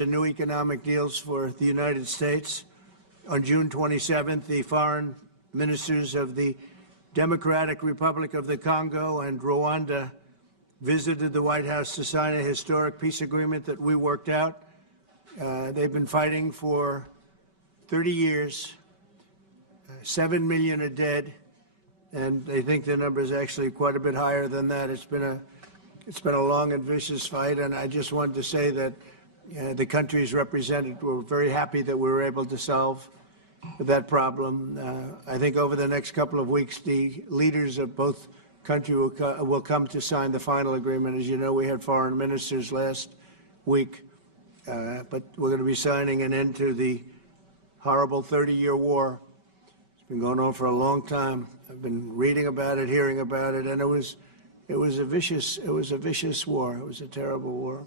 The new economic deals for the United States. On June 27th, the foreign ministers of the Democratic Republic of the Congo and Rwanda visited the White House to sign a historic peace agreement that we worked out. They've been fighting for 30 years. 7 million are dead, and they think the number is actually quite a bit higher than that. It's been a long and vicious fight, and I just wanted to say that the countries represented were very happy that we were able to solve that problem. I think over the next couple of weeks, the leaders of both countries will come to sign the final agreement. As you know, we had foreign ministers last week, but we're going to be signing an end to the horrible 30-year war. It's been going on for a long time. I've been reading about it, hearing about it, and it was a vicious war. It was a terrible war.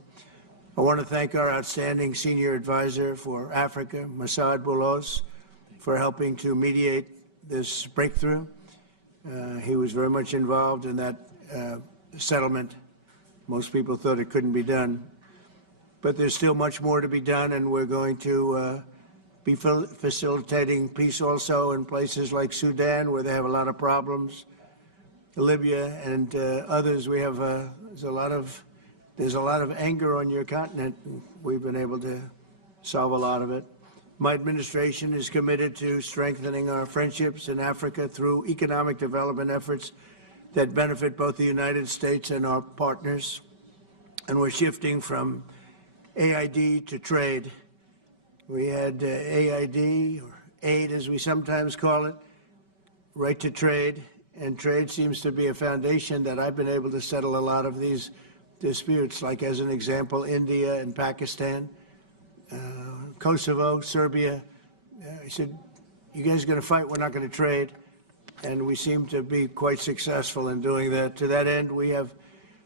I want to thank our outstanding senior advisor for Africa, Masad Boulos, for helping to mediate this breakthrough. He was very much involved in that settlement. Most people thought it couldn't be done. But there's still much more to be done, and we're going to be facilitating peace also in places like Sudan, where they have a lot of problems, Libya and others. We have there's a lot of anger on your continent, and we've been able to solve a lot of it. My administration is committed to strengthening our friendships in Africa through economic development efforts that benefit both the United States and our partners. And we're shifting from AID to trade. We had AID, or aid as we sometimes call it, right to trade, and trade seems to be a foundation that I've been able to settle a lot of these disputes, like as an example, India and Pakistan, Kosovo, Serbia. I said, you guys are going to fight, we're not going to trade. And we seem to be quite successful in doing that. To that end, we have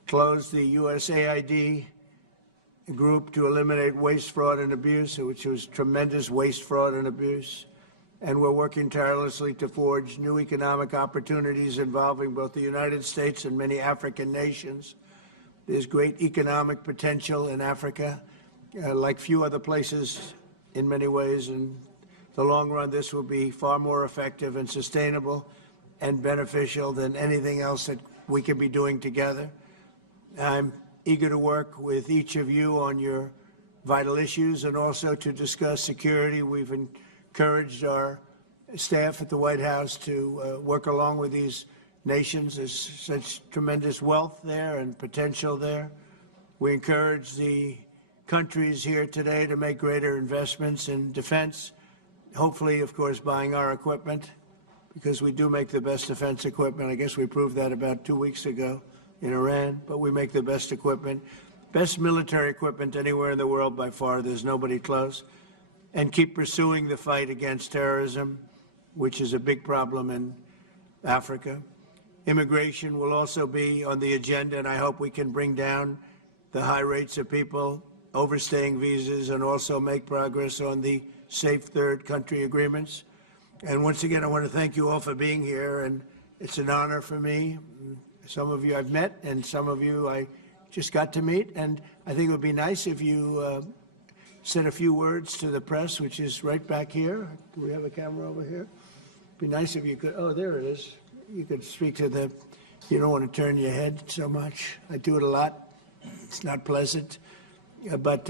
closed the USAID group to eliminate waste, fraud, and abuse, which was tremendous waste, fraud, and abuse. And we're working tirelessly to forge new economic opportunities involving both the United States and many African nations. There's great economic potential in Africa, like few other places in many ways. In the long run, this will be far more effective and sustainable and beneficial than anything else that we can be doing together. I'm eager to work with each of you on your vital issues and also to discuss security. We've encouraged our staff at the White House to work along with these nations. There's such tremendous wealth there and potential there. We encourage the countries here today to make greater investments in defense, hopefully, of course, buying our equipment, because we do make the best defense equipment. I guess we proved that about 2 weeks ago in Iran, but we make the best equipment, best military equipment anywhere in the world by far. There's nobody close. And keep pursuing the fight against terrorism, which is a big problem in Africa. Immigration will also be on the agenda, and I hope we can bring down the high rates of people overstaying visas and also make progress on the safe third country agreements. And once again, I want to thank you all for being here, and it's an honor for me. Some of you I've met, and some of you I just got to meet, and I think it would be nice if you said a few words to the press, which is right back here. Do we have a camera over here? It'd be nice if you could, oh, there it is. You could speak to the, you don't want to turn your head so much. I do it a lot. It's not pleasant. But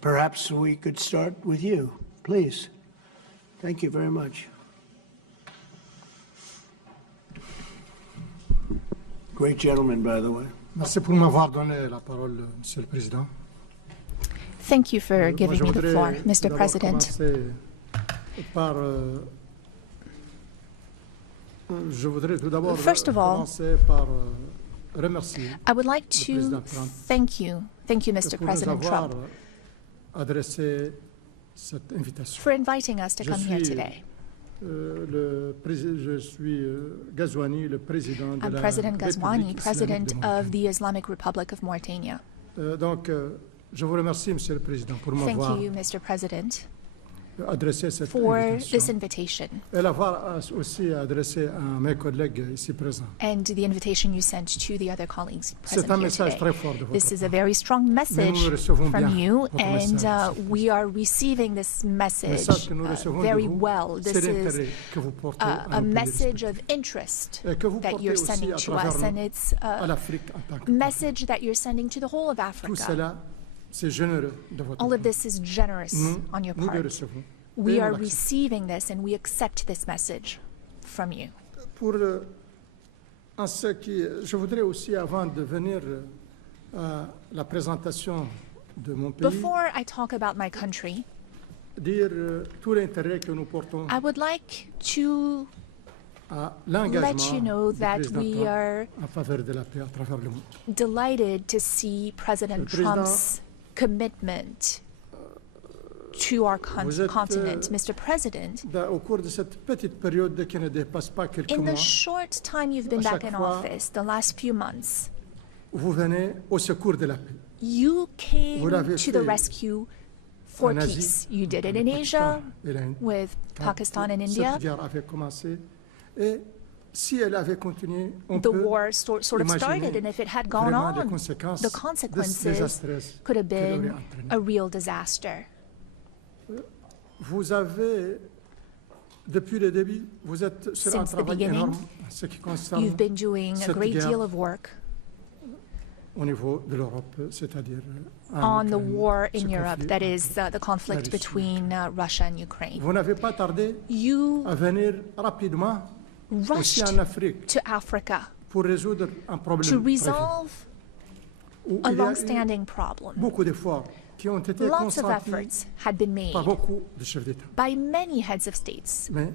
perhaps we could start with you, please. Thank you very much. Great gentleman, by the way. Merci pour m'avoir donné la parole, Monsieur le Président. Thank you for giving me the floor, Mr. President. First of all, I would like to thank you, Mr. President Trump, for inviting us to come here today. I'm President Ghazouani, President of the Islamic Republic of Mauritania. Je vous remercie, Monsieur le Président, pour m'avoir Thank you, Mr. President, adresser cette for this invitation. invitation Et l'avoir aussi adressé à mes collègues ici présents. and the invitation you sent to the other colleagues C'est present un here message today. très fort de votre This is a part. very strong message recevons from bien you, votre and message, we are receiving this message Message que nous recevons very de vous, well. c'est This is l'intérêt que vous portez à a nos pays message respectifs. of interest Et que vous that portez you're aussi sending à to travers us, nous, and it's à a l'Afrique en tant que message that you're sending to the whole of Tout Africa. cela, c'est généreux de votre All of part. this is generous on your Nous le part. recevons. We Et are nous l'acceptons. receiving this, and we accept this message from you. Pour en ce qui, je voudrais aussi, avant de venir à la présentation de mon pays, Before I talk about my country, dire tout l'intérêt que nous portons I would like to à let you l'engagement know du that président we Trump are en faveur de la paix à travers le monde. delighted to see President Monsieur le Président, Trump's commitment to our vous êtes, continent. Mr. President, Au cours de cette petite période qui ne dépasse pas quelques in mois, the short time you've been à back chaque in fois, office, the last few months, vous venez au secours de la paix. you came l'avez to the fait rescue for en Asie, peace. You did it le in Asia, Pakistan et l'Inde. with Quand Pakistan and cette India. guerre avait commencé, et si elle avait continué, on The peut war sort of imaginer started, and if it had gone vraiment les on, conséquences the consequences désastreuses could have qu'elle aurait been entraînées. a real disaster. Vous avez, depuis le début, vous êtes sur un Since the travail beginning, énorme en ce qui concerne You've been doing a cette great guerre deal of work au niveau de l'Europe, c'est-à-dire on the Ukraine, war ce in Europe, conflit that entre is the conflict Russie et between Russia and Ukraine. Vous n'avez pas tardé You à venir rapidement aussi rushed en Afrique to Africa pour résoudre un problème to très vieux, resolve où a il y a eu long-standing problem. beaucoup d'efforts qui ont été Lots of consentis efforts had been made par beaucoup de chefs d'État. by many heads of states, Mais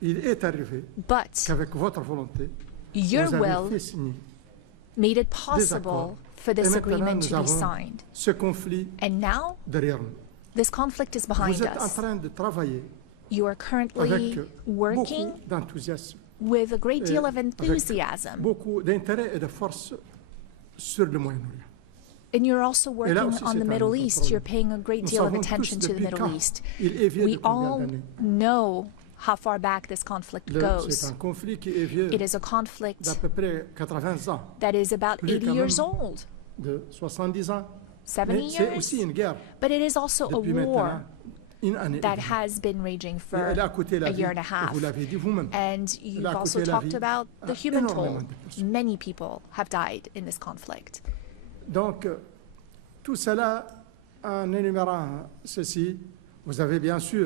il est arrivé but qu'avec votre volonté, your vous avez will fait signer made it des possible accords. for Et this maintenant, agreement nous to be avons signed. ce conflit And now derrière nous. this conflict is behind Vous êtes en us. train de travailler You are currently avec working beaucoup d'enthousiasme, with a great deal of avec enthusiasm, beaucoup d'intérêt et de force sur le Moyen-Orient. and you're also Et là working aussi, on c'est the un Middle autre East. problème. You're paying a great Nous deal of savons attention tous to the depuis Middle quand East. il est vieux We de combien all d'années. know how far back this conflict C'est goes. un conflit qui est vieux It is a conflict d'à peu près 80 ans, that is about Plus 80 quand years même. old, de 70 ans. 70 Mais c'est years, aussi une guerre but it is also a depuis war maintenant une année. that has been raging Et for elle a coûté la a vie, year and a et half. vous l'avez dit vous-même. And you've a also coûté la talked vie about the à human énormément toll. de personnes. Many people have died in this conflict. Donc, tout cela, en énumérant ceci, vous avez bien sûr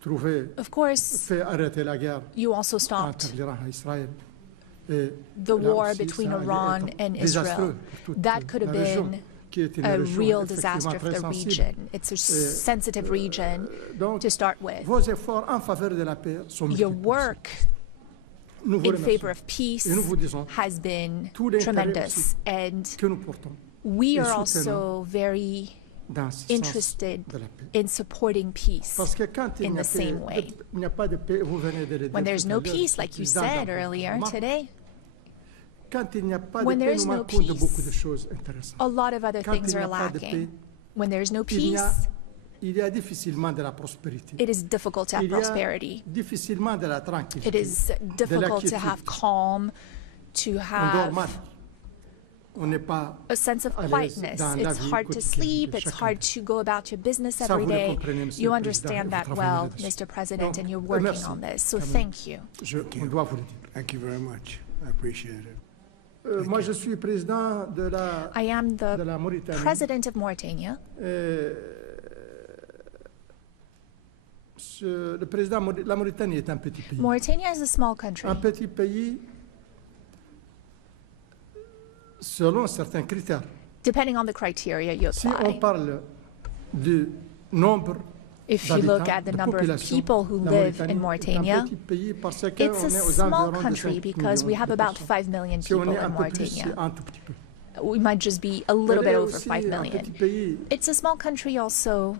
trouvé, Of course, fait arrêter la guerre you also entre stopped l'Iran et Israël. Et the là war aussi, between ça allait Iran être and désastreux Israel. pour toute That could have la région, been qui est une a région real effectivement disaster for très the sensible. region. It's a sensitive region Donc, to start with. vos efforts en faveur de la paix sont Your multiples. work Nous vous in favor remercions of peace et nous vous disons has been tout l'intérêt tremendous. aussi And que nous portons we et are soutenons also very dans ce sens interested de la paix. in supporting peace. Parce que quand il in n'y a, the same way. il n'y a pas de paix, vous venez de le dire When there's tout à no l'heure, peace, like you président said Obama. earlier today, Quand il n'y a pas de when paix, there's nous no manquons de peace, beaucoup de choses intéressantes. a lot of other Quand things il n'y are a pas de paix, lacking. When there's no il y a, peace, il y a difficilement de la prospérité. it is difficult to have Il y a prosperity. difficilement de la tranquillité. It is de difficult to l'inquiétude. have calm, to On dort have mal. On n'est pas a sense of à l'aise quietness. dans la It's vie hard to quotidienne sleep. de It's chacun. hard to go about your business Ça, every vous le day. comprenez, Monsieur You le Président, et understand vous that travaillez well, là-dessus. Mr. President, Donc, and you're working merci. on this. So Quand même. thank you. On doit vous le dire. Thank you very much. I appreciate it. Moi, je suis président de la, I am de the la Mauritanie. president of Mauritania. Le président, la Mauritanie est un petit pays. Mauritania is a small country. Un petit pays selon certains critères. Depending on the criteria you Si on apply. parle du nombre If you look d'habitants, at the de number of population, people who la live Mauritanie in est Mauritania, un petit pays parce qu'on it's a est aux small environs de country 5 because we millions have de about personnes. 5 million Si on people est un in peu plus, c'est Mauritania. un tout petit peu. We might just be a little Elle bit est over aussi 5 un million. petit pays It's a small country also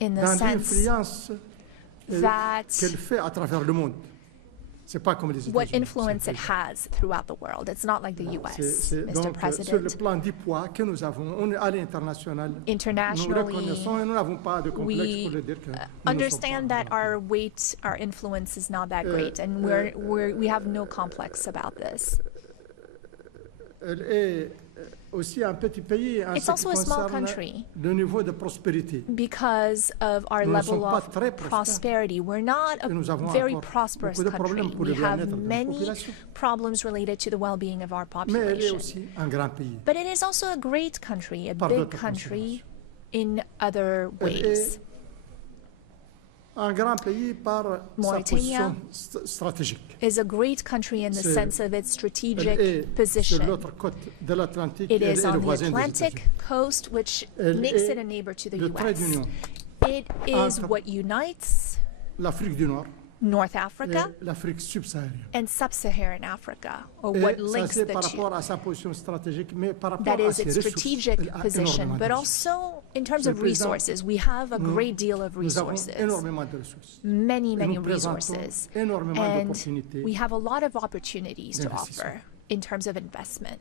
in the dans sense l'influence that qu'elle fait à travers le monde. C'est pas comme les what États-Unis. influence it has throughout the world. It's not like the US, Mr. Donc, sur le President. plan du poids que nous avons, on est à l'international. Nous Internationally, reconnaissons et nous n'avons pas de complexe pour we le dire que nous ne sommes understand pas that our weight, our influence is not that great, and we have no complex about this. Elle est aussi un petit pays en It's ce qui also a small concerne country. le niveau de prospérité. Because of our Nous ne level sommes pas of très prospères. prosperity, we're not a Et nous avons very encore prosperous beaucoup de problèmes country. pour le We have bien-être de notre many population. problems related to the well-being of our Mais elle est population. aussi un grand pays. But it is also a great country, a Par big d'autres country in other Elle ways. est un grand pays par sa Mauritania position stratégique. Is a great country in the C'est- sense of its Elle strategic est sur position. l'autre côte de l'Atlantique. It Elle is est le on the voisin des Atlantic États-Unis. coast, which Elle makes est it a neighbor to the le trait US. d'union It is entre what unites l'Afrique du Nord North et Africa l'Afrique subsaharienne. and sub-Saharan Africa, or Et what ça, links c'est the par two. rapport à sa position stratégique, mais par rapport That à is ses its ressources. strategic Elle a position, énormément de but ressources. also in terms Monsieur of le Président, resources, we have a great deal of Nous avons resources, énormément de ressources. many, Et many nous présentons resources, énormément and d'opportunités we have a lot of opportunities to d'investissement. offer in terms of investment.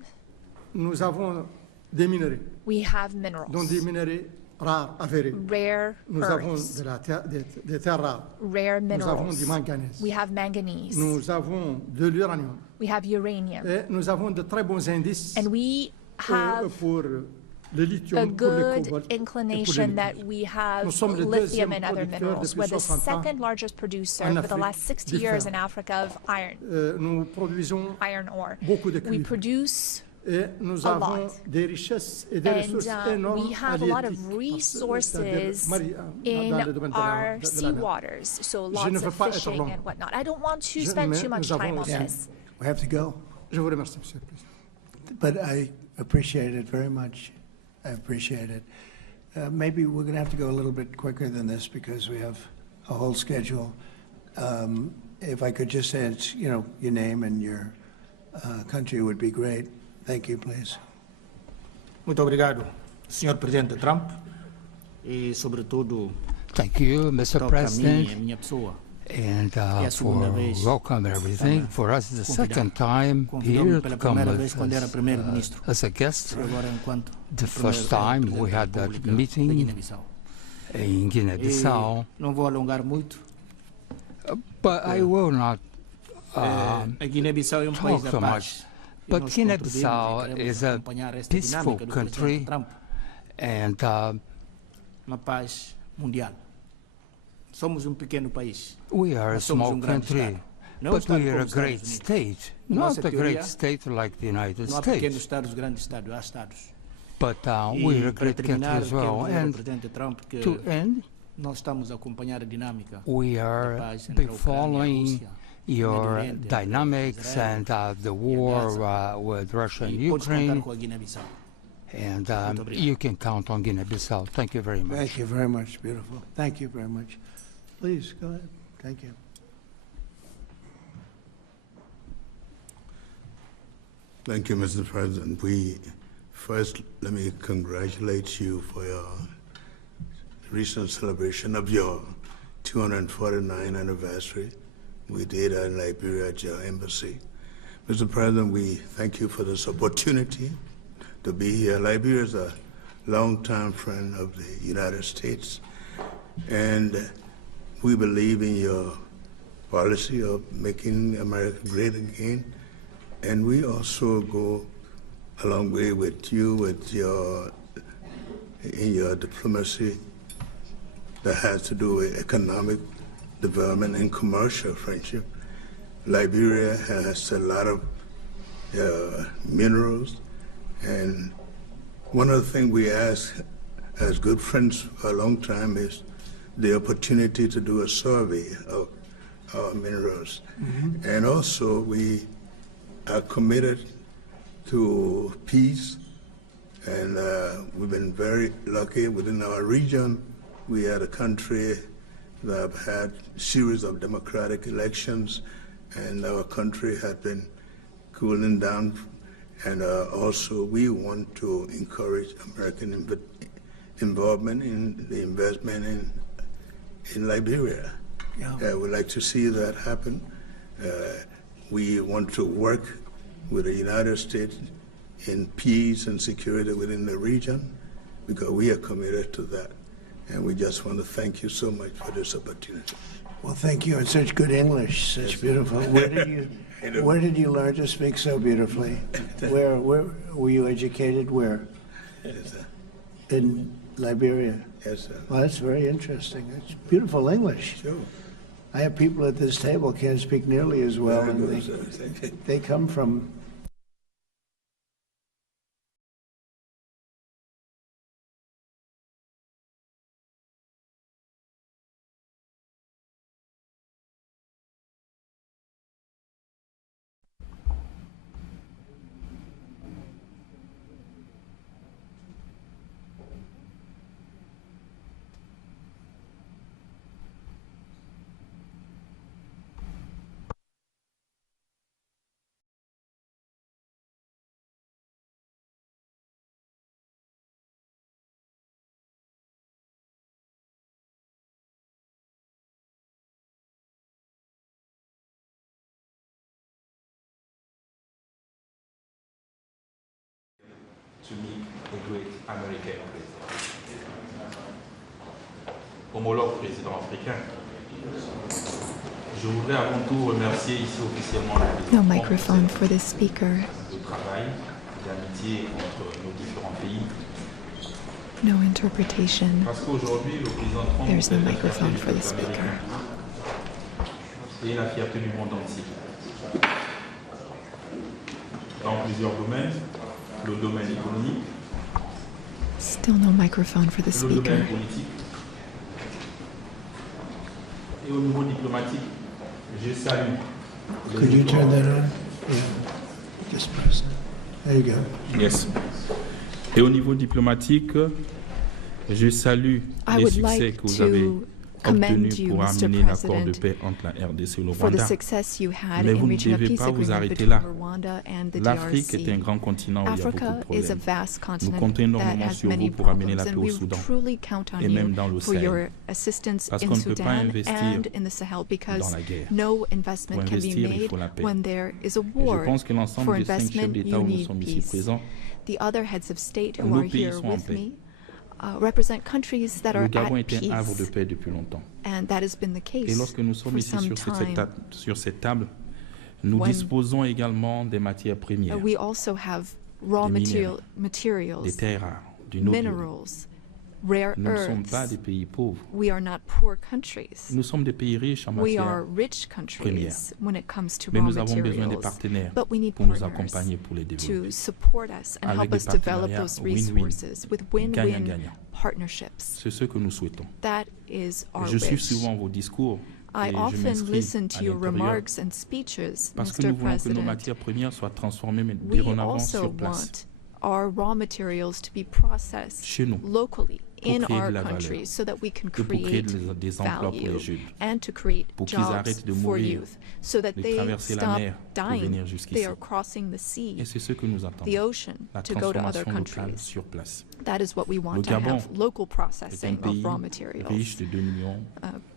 Nous avons des minerais, We have dont minerals, des minerais rares, avérés. rare Nous avons earths, des terres rares. rare Nous avons du minerals. manganèse. We have manganese, Nous avons de l'uranium. we have uranium, Et nous avons de très bons indices and we have pour le a lithium, pour le good cobalt et pour le inclination nickel. that we have Nous sommes le lithium deuxième and other producteur minerals. depuis We're the 60 ans second largest producer en for the Afrique last 60 du years fer. in Africa of iron, Nous produisons iron ore. beaucoup de We cuivre. produce Et nous a avons lot. des richesses et des and ressources énormes we have a lot of halieutiques, c'est-à-dire resources dans le domaine de in la- our de la sea mer. waters, so Je lots ne veux of pas être fishing long. and whatnot. I don't want to Je- spend mais too much nous avons time on aussi- this. We have to go, Je vous remercie, Monsieur le Président. but I appreciate it very much. I appreciate it. Maybe we're going to have to go a little bit quicker than this because we have a whole schedule. If I could just say, it's, your name and your country would be great. Thank you, please. Muito obrigado, Sr. Presidente Trump, e sobretudo Thank you, Mr. toca a mim e a President, minha pessoa. and a segunda for vez welcome and everything. também For us, it's the convidado. second time Convidou-me here pela to come primeira vez with quando era us, primeiro-ministro. as a guest. E agora enquanto The primeiro- first time presidente we da had that República meeting da Guiné-Bissau. in Guinea-Bissau, E não vou alongar muito. but I will not. A Guiné-Bissau é um país talk da so paz. much. E But nós Guinea-Bissau contribuímos e queremos is a acompanhar esta peaceful dinâmica do country. presidente Trump, And uma paz mundial. Somos pequeno país. we are a Nós somos small grande country, Estado. Não but Estado we are como a os great Estados Unidos. state. Nossa Not a great teoria, state like the United Não há pequenos States, estados, grandes estados, há estados. but E we are a para great country terminar, as well. quero dizer ao And presidente Trump que to end, nós estamos a acompanhar a dinâmica we da are paz entre a Ucrânia e a following Rússia, your Médio Oriente, dynamics Israel and the war with Russia and e podes contar Ukraine, com a Guiné-Bissau. and Muito obrigado. you can count on Guinea-Bissau. Thank you very much. Thank you very much. Beautiful. Thank you very much. Please, go ahead. Thank you. Thank you, Mr. President. First, let me congratulate you for your recent celebration of your 249th anniversary. We did in Liberia at your embassy. Mr. President, we thank you for this opportunity to be here. Liberia is a longtime friend of the United States, and we believe in your policy of making America great again. And we also go a long way with you in your diplomacy that has to do with economic development and commercial friendship. Liberia has a lot of minerals, and one of the things we ask as good friends for a long time is the opportunity to do a survey of our minerals. And also we are committed to peace, and we've been very lucky within our region. We had a country that have had a series of democratic elections, and our country had been cooling down. And also we want to encourage American involvement in the investment in Liberia. Yeah. We'd like to see that happen. We want to work with the United States in peace and security within the region because we are committed to that. And we just want to thank you so much for this opportunity. Well, thank you, and such good English, such beautiful. Where did you learn to speak so beautifully? Where were you educated? Where? Yes, sir. In Liberia. Yes, sir. Well, that's very interesting. It's beautiful English. Sure. I have people at this table can't speak nearly as well, Very and good, sir. Thank you. they come from to meet a great American president. Homologue président africain, je voudrais avant tout remercier ici officiellement le No président microphone for the speaker. de travail, d'amitié entre nos différents pays. No interpretation. Parce qu'aujourd'hui, le président Trump There's no est la microphone fierté for du the peuple speaker. américain et la fierté du monde entier. Dans plusieurs domaines, le domaine économique, Still no microphone for the le domaine speaker. politique et au niveau diplomatique, je salue les Could you turn efforts- that on? Yeah. Just press it. There you go. Yes. Et au niveau diplomatique, je salue I les would succès like que vous avez to commend obtenus you, pour Mr. amener l'accord de President, paix entre la RDC et le for the Rwanda. success you had Mais in vous ne reaching a devez peace pas vous agreement arrêter between là. Rwanda and the L'Afrique est un DRC. grand continent où il y a beaucoup Africa de is a problèmes. vast Nous continent comptons that énormément has sur many vous pour amener problems, la paix and au we Soudan truly count on et même you dans le for Sahel. your assistance Parce in qu'on ne peut pas Sudan investir and in the Sahel, dans because la guerre. no investment Pour can be investir, il made faut la paix. when there is a Et je war. pense que For l'ensemble des 5 chefs investment, d'État you où nous need sommes ici peace. présents, The other heads of state who Nos are pays here sont en with paix. me represent countries that are le Gabon at est un havre de peace, paix depuis longtemps. and that has been the Et case lorsque nous sommes for ici some time. sur cette table, nous When- disposons également des matières premières, We also have raw Des minéraux, des materials, terres rares, du noble. minerals, rare Nous ne sommes pas earths. des pays pauvres. We are not poor countries. Nous sommes des pays riches en We are matière, rich countries when it comes to mais raw nous avons besoin des materials. partenaires But we need pour nous partners accompagner pour les to développer. support us and Avec help des us develop partenariats those win-win, resources with win-win gagnant-gagnant. partnerships. C'est ce que nous souhaitons. That is our Je suis wish. souvent vos discours I et je often m'inscris listen à to your l'intérieur remarks and speeches, parce que Mr. nous voulons que nos President. matières premières soient transformées mais We dorénavant also sur place, want our raw materials to be processed chez nous, locally in créer our de la valeur countries so that we can et pour créer create des emplois pour value les jeunes, and to create pour qu'ils jobs arrêtent de for mourir, youth so that de they traverser la stop mer pour dying. venir jusqu'ici. They are crossing the sea, Et c'est ce que nous attendons, the ocean, la to go to other transformation locale countries. sur place. That is what we want Le to Gabon have, local C'est un processing of pays raw riche materials. de 2 millions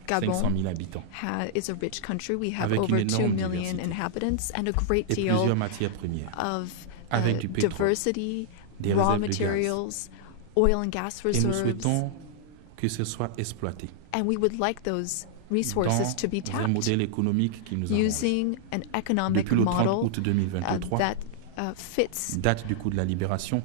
Gabon 500 000 habitants, is a rich country. We have Avec over une 2 énorme million diversité. inhabitants and a great et plusieurs deal matières premières, of avec du pétrole, diversity, des raw réserves de gaz. materials, oil and gas et nous reserves, souhaitons que ce soit exploité and we would like those resources to be dans un tapped modèle économique qui nous arrange. using an economic Depuis le 30 model août 2023, that fits date du coup de la libération,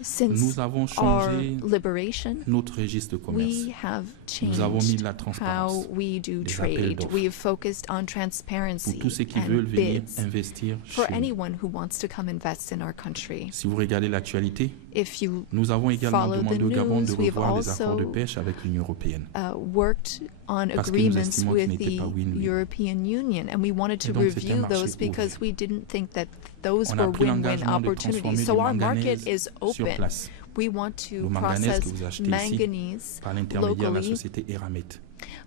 since nous avons our changé liberation. notre registre de commerce. We have Nous avons mis changed de la transparence, how we do des appels trade. d'offres. We have focused on Pour transparency tous ceux qui veulent and venir bids investir for chez nous. anyone who wants to come invest in our country. Si vous regardez l'actualité, If you nous avons également follow the demandé au Gabon de news, we've revoir les accords de also pêche avec l'Union européenne. worked on Parce que nous agreements estimons qu'ils with n'étaient the pas win-win. European Union, and we wanted to Et donc, c'est un review marché those because ouvert. we didn't think that those On a were pris win-win l'engagement de opportunities. transformer So du our market manganèse is sur open. place. We want to Le manganèse process que vous achetez ici manganese par l'intermédiaire de la locally, société Eramet.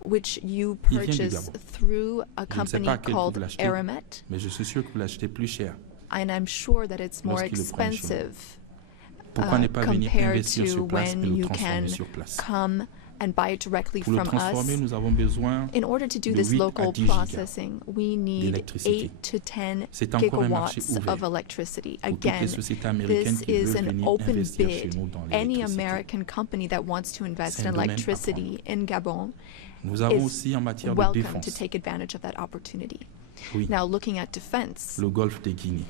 which you Il vient du purchase Gabon. through a Je ne sais company pas à quel prix called vous l'achetez, Aramet, mais je suis sûr que vous l'achetez plus cher. and I'm sure that it's more Lorsqu'ils le prennent chez nous. expensive Pourquoi ne pas venir compared investir to sur place et when le you transformer can sur place? come and buy it directly Pour le from transformer, us. nous avons besoin In order to do de this 8 à local 10 gigas processing, we need d'électricité. 8 to 10 C'est encore un marché gigawatts ouvert of electricity. pour toutes les Again, sociétés américaines this qui is veulent an venir open investir chez bid. nous dans Any l'électricité. American company that wants to invest C'est in un domaine à electricity in Gabon Nous avons is aussi en matière de welcome défense, to take advantage of that opportunity. oui, Now, looking at defense, le golfe de Guinée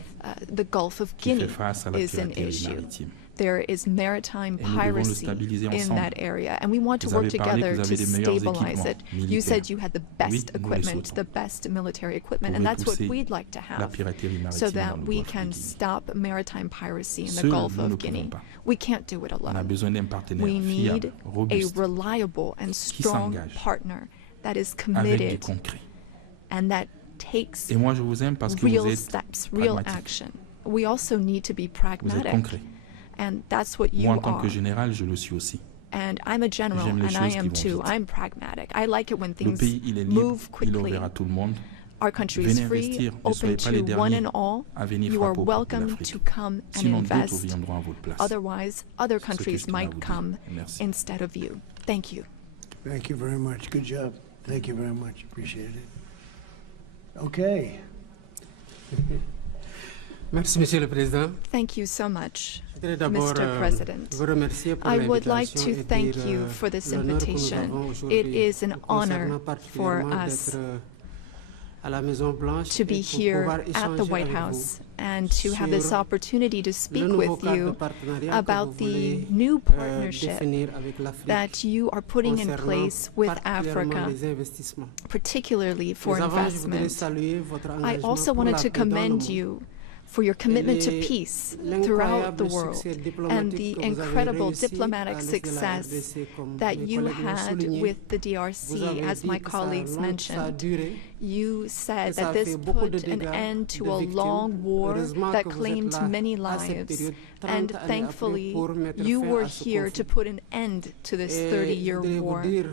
the Gulf of qui Guinea fait face à la is an piraterie issue. maritime. There is maritime Et nous devons le piracy stabiliser in ensemble. that area, and we want to Vous work avez parlé que together vous to avez des meilleurs stabilize it. équipements You said militaires. you had the Oui, best nous les equipment, souhaitons. the best military equipment, Pour and that's what repousser we'd like to la have, piraterie maritime so dans that le we golfe de can Guinée. stop maritime piracy in the Seuls, Gulf nous ne of pouvons Guinea. pas. We can't do it On a alone. besoin d'un partenaire We need fiable, a robuste, reliable and strong s'engage partner that is avec du committed concret. and that takes Et moi, je vous aime parce que vous real êtes steps, real pragmatique. action. We also need to be Vous êtes pragmatic, concret. and that's what you Moi, en tant are. que général, je le suis aussi. And I'm a general, J'aime les and I choses qui am vont too. vite. I'm pragmatic. I like it when Le things pays, il est libre, move il est quickly. ouvert à tout le monde. Our country is Venez free, investir, ne open soyez pas les to one derniers and all. à venir You are frapper aux portes de welcome l'Afrique. to come and Sinon, d'autres invest. viendront à votre place. Otherwise, other C'est ce que countries je tenais à might vous dire. come Merci. instead of you. Thank you. Thank you very much. Good job. Thank you very much. Appreciate it. Okay. Merci, Monsieur le Président. Thank you so much. Je voudrais d'abord Mr. President, vous remercier pour I would like l'invitation to et thank dire, you for this l'honneur que nous invitation. avons aujourd'hui It is an honor concernant for particulièrement us d'être, à la Maison Blanche to be et pour here pouvoir at the échanger White avec House and to have this sur opportunity to le speak nouveau with cadre de you partenariat que about vous the voulez, new partnership définir avec l'Afrique that you are putting in concernant place with particulièrement Africa, les investissements. particularly for Mais avant, je voudrais investment. saluer votre I engagement also pour la wanted to paix dans le commend monde. you for your commitment to les- peace l'incroyable throughout the world succès and diplomatique the que vous avez incredible réussi à diplomatic l'est de la success RDC, comme that mes you collègues l'ont had souligné. with the Vous DRC, avez as dit my que ça a colleagues ça a mentioned. duré. You said Que ça that a this fait beaucoup de put an dégâts, end to de a victimes. long war Heureusement that que vous êtes claimed là many à cette lives. période, 30 And années après, thankfully, pour mettre you fin were à ce here to conflit. put an end to this Et 30-year je voudrais vous war. dire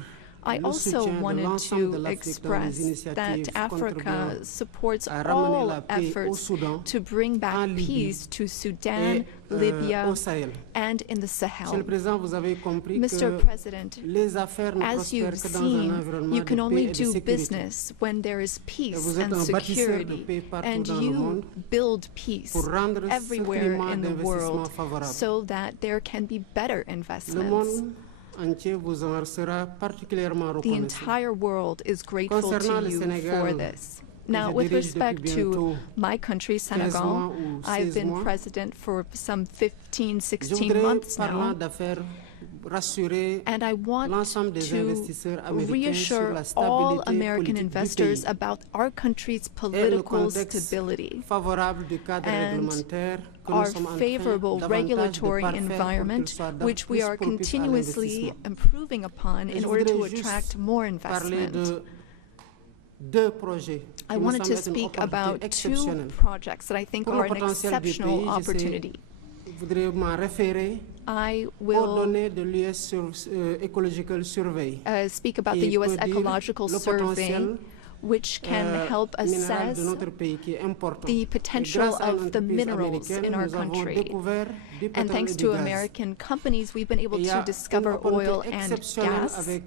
I le also soutien de wanted l'ensemble de to l'Afrique dans les express initiatives that Africa contribuant supports à ramener all la paix au efforts Soudan, to bring en back Libye peace to Sudan, et Libya, au Sahel. and in the Monsieur le Sahel. Président, vous avez compris Mr. que President, les affaires ne as prospèrent you've que dans un seen, environnement you de can paix only et de do sécurité. business when there is peace vous êtes and un bâtisseur de security, paix partout and dans le you monde build peace pour rendre ce everywhere climat in the d'investissement world favorable. so that there can be better Le investments. monde entier vous en sera particulièrement The reconnaissant. entire world is grateful Concernant to le you Sénégal, for this. que Now, je with dirige respect depuis to bientôt my country, 15 Senegal, mois ou I've 16 been mois, president for some 15, je 16 voudrais, months parlant now, d'affaires, rassurer and I want l'ensemble des to investisseurs américains sur reassure la all stabilité American politique du investors pays about our country's et le political contexte stability favorable du cadre and réglementaire que nous our sommes en train favorable davantage de regulatory parfaire pour qu'il environment, soit which we plus are propice à continuously l'investissement. improving upon Et in je order to voudrais juste attract more parler investment. de deux projets I qui me wanted to semblent être une speak opportunité about two exceptionnelle. projects that I think Pour are le an potentiel du exceptional pays, opportunity. je voudrais m'en référer I aux will données de l'US Ecological Survey, speak about qui the U.S. peut dire Ecological le Survey, potentiel which can help minéral assess de notre pays qui est important. the Et potential grâce à une of the entreprise minerals américaine, in our nous avons country. découvert du And pétrole thanks et to du gaz. American companies, we've been able Et il y to a discover une opportunité oil and exceptionnelle gas. avec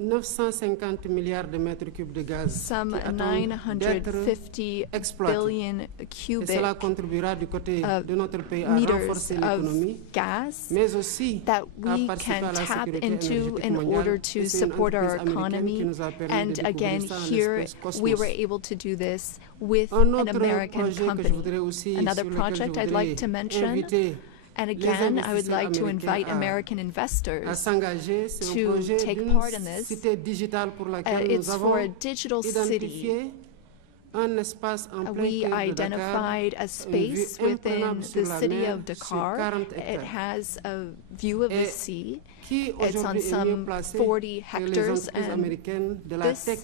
950 milliards de mètres cubes de gaz Some qui attendent d'être 950 exploités. billion Et cubic cela contribuera du côté de notre pays à meters renforcer of l'économie, gas mais aussi that à we participer can à la tap sécurité into énergétique in mondiale. order Et to c'est une support our entreprise américaine qui economy. nous a permis And de again, découvrir ça en here l'espace we were cosmos. able to do this with Un an autre American projet que je company. voudrais aussi, Another sur lequel project je I'd like to voudrais mention, inviter and les again, I would investisseurs like to américains invite à American investors. s'engager. C'est to un projet take d'une part in this. cité digitale pour laquelle It's nous for a avons digital city. identifié un espace en plein We cœur de Dakar, identified a une vue space within imprenable sur the la city mer of sur Dakar. 40 It hectares. has a view of the Et sea. Qui It's on aujourd'hui est mieux some placé 40 que les hectares, entreprises and américaines de la this tech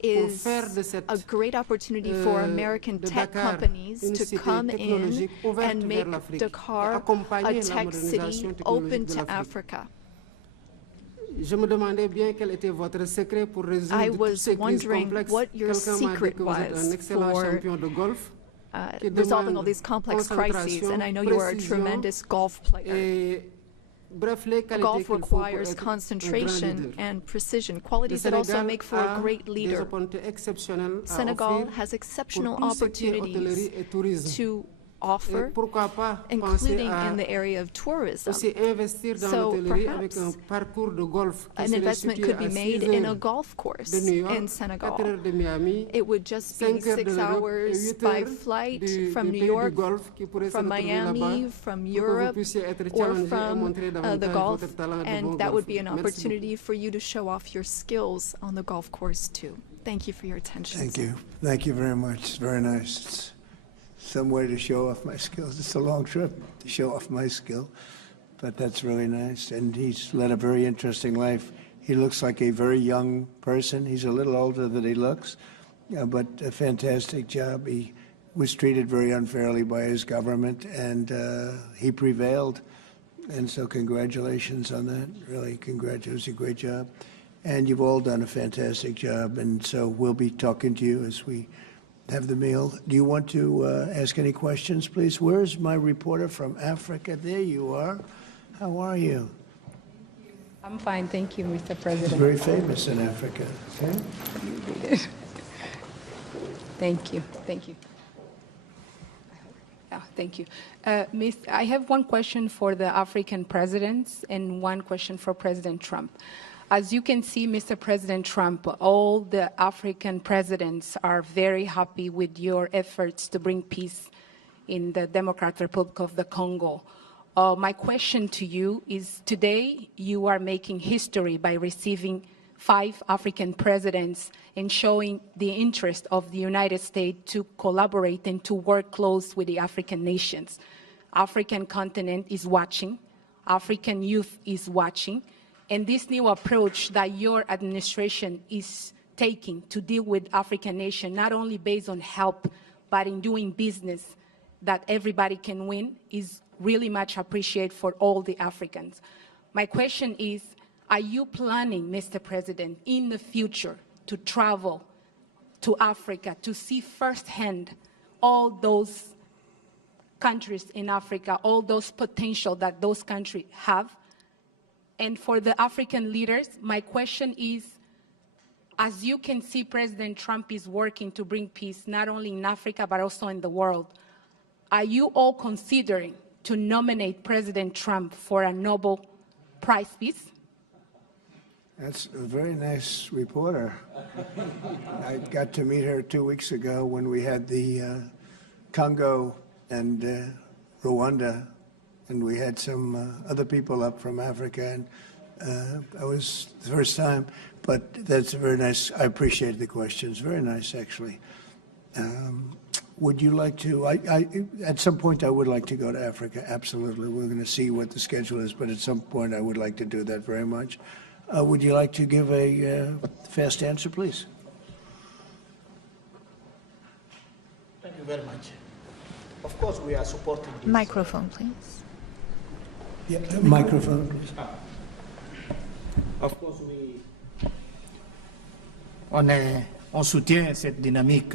pour is faire de cette a great opportunity for American de tech Dakar companies une to cité come in technologique ouverte and vers make l'Afrique et Dakar a accompagner la tech modernisation city technologique open de to l'Afrique. Africa. Je me demandais bien quel était votre secret pour I résoudre toutes was ces crises wondering complexes. what your Quelqu'un m'a dit secret que vous êtes un was excellent for champion de golf qui resolving all demande these complex crises, and I know you are a précision tremendous golf player. et Bref, les qualités golf qu'il faut pour requires être un grand concentration leader. and precision, Le qualities that also Sénégal make for a a great des leader. opportunités exceptionnelles à Senegal offrir has exceptional pour tout ce qui est opportunities hôtellerie et tourisme. to Et offer, pourquoi pas penser including à in the area of tourism. aussi investir dans So l'hôtellerie avec un perhaps parcours de golf qui an serait investment situé could à be 6 made in a heures golf course de New York, in 4 Senegal. heures de Miami, It would just be 5 heures de 6 l'Europe et hours 8 by heures flight from des New pays York, du Golfe qui pourraient se from retrouver Miami, là-bas from pour que vous Europe, puissiez être or challengé et from montrer the davantage Gulf, votre talent de and bon that would be golfeur. an Merci opportunity for you to show off your skills on the golf course too. Thank you for your attention. Thank you. Thank you very much. It's very nice. It's some way to show off my skills. It's a long trip to show off my skill, but that's really nice. And he's led a very interesting life. He looks like a very young person. He's a little older than he looks, but a fantastic job. He was treated very unfairly by his government, and he prevailed. And so congratulations on that. Really, congratulations. A great job. And you've all done a fantastic job. And so we'll be talking to you as we have the meal. Do you want to ask any questions, please? Where's my reporter from Africa? There you are. How are you? I'm fine, thank you, Mr. He's President. very famous in Africa. Okay? Thank you, thank you. Thank you. I have one question for the African presidents and one question for President Trump. As you can see, Mr. President Trump, all the African presidents are very happy with your efforts to bring peace in the Democratic Republic of the Congo. My question to you is, today you are making history by receiving 5 African presidents and showing the interest of the United States to collaborate and to work close with the African nations. African continent is watching, African youth is watching, and this new approach that your administration is taking to deal with African nations, not only based on help, but in doing business that everybody can win, is really much appreciated for all the Africans. My question is, are you planning, Mr. President, in the future to travel to Africa to see firsthand all those countries in Africa, all those potential that those countries have? And for the African leaders, my question is, as you can see, President Trump is working to bring peace not only in Africa, but also in the world. Are you all considering to nominate President Trump for a Nobel Prize Peace? That's a very nice reporter. I got to meet her 2 weeks ago when we had the Congo and Rwanda, and we had some other people up from Africa, and it was the first time, but that's very nice. I appreciate the questions. Very nice, actually. Would you like to, at some point I would like to go to Africa, absolutely. We're going to see what the schedule is, but at some point I would like to do that very much. Would you like to give a fast answer, please? Thank you very much. Of course, we are supporting this. Microphone, please. Yeah, microphone, please. Of course, on soutient cette dynamique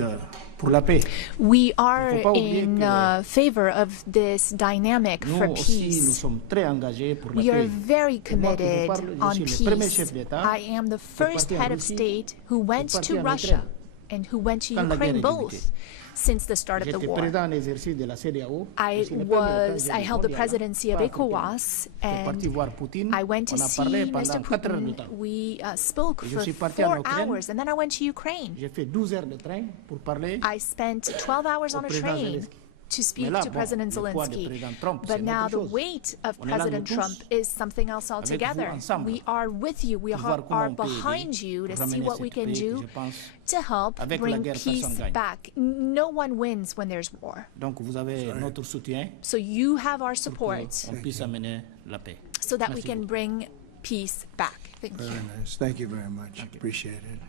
pour la paix. We are Il faut pas oublier in que favor of this dynamic for Nous aussi, nous peace. sommes très engagés pour la We are paix. very C'est moi qui vous committed parle, je on suis le premier peace. chef d'État I am the first parti en head of Russie, state who went parti to en Russia Ukraine. and who went to Quand la Ukraine guerre a débuté. both since the start of the J'étais war. président en exercice de la CEDEAO. I Je suis le premier held président the mondial, presidency of pas africain. ECOWAS, J'étais parti and voir Poutine. I went to On a see parlé Mr. pendant 4 heures de Putin. temps. We spoke Et je for suis parti en 4 Ukraine. hours, and then I went to Ukraine. J'ai fait 12 heures de train pour parler. I spent 12 hours au on a président train Zelensky. to speak Mais là, to bon, President le poids de Zelensky. président Trump, But c'est une now autre the chose. weight of On est là, President nous tous, Trump is something else altogether. ensemble, We are with you. We pour voir comment are on peut aider behind you to pour see ramener what we cet can pays que do je pense, to help avec la bring guerre, peace personne gagne. back. No one wins when there's war. Donc vous avez notre soutien So you have our pour support qu'on puisse amener la paix. so that we Merci can beaucoup. bring peace back. Thank you. Very nice. Thank you very much. Thank you. Appreciate it.